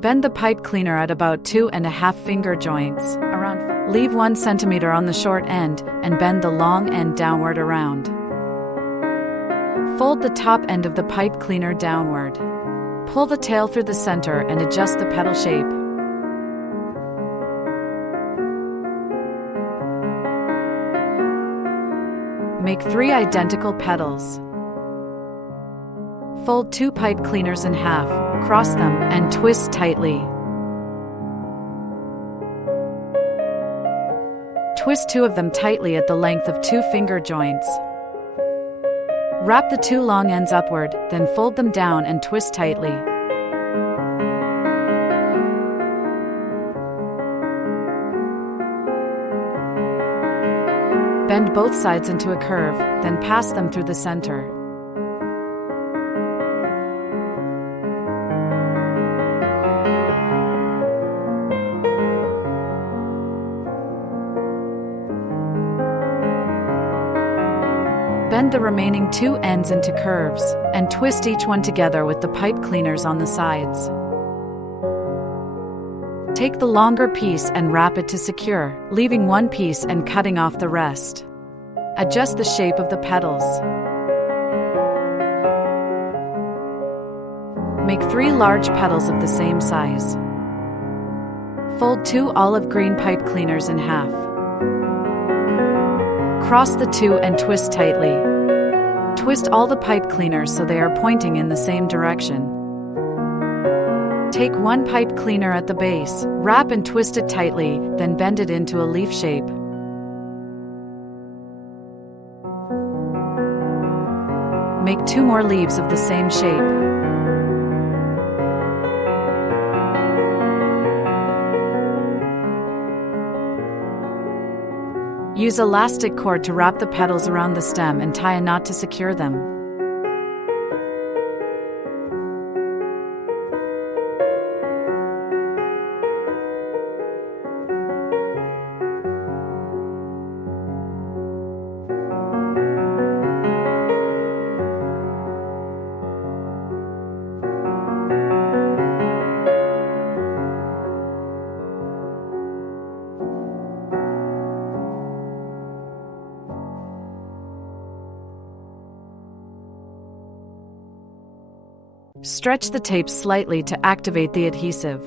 Bend the pipe cleaner at about 2.5 finger joints, leave 1 centimeter on the short end, and bend the long end downward around. Fold the top end of the pipe cleaner downward. Pull the tail through the center and adjust the petal shape. Make 3 identical petals. Fold 2 pipe cleaners in half, cross them, and twist tightly. Twist 2 of them tightly at the length of 2 finger joints. Wrap the 2 long ends upward, then fold them down and twist tightly. Bend both sides into a curve, then pass them through the center. Bend the remaining 2 ends into curves, and twist each one together with the pipe cleaners on the sides. Take the longer piece and wrap it to secure, leaving 1 piece and cutting off the rest. Adjust the shape of the petals. Make 3 large petals of the same size. Fold 2 olive green pipe cleaners in half. Cross the 2 and twist tightly. Twist all the pipe cleaners so they are pointing in the same direction. Take 1 pipe cleaner at the base, wrap and twist it tightly, then bend it into a leaf shape. Make 2 more leaves of the same shape. Use elastic cord to wrap the petals around the stem and tie a knot to secure them. Stretch the tape slightly to activate the adhesive.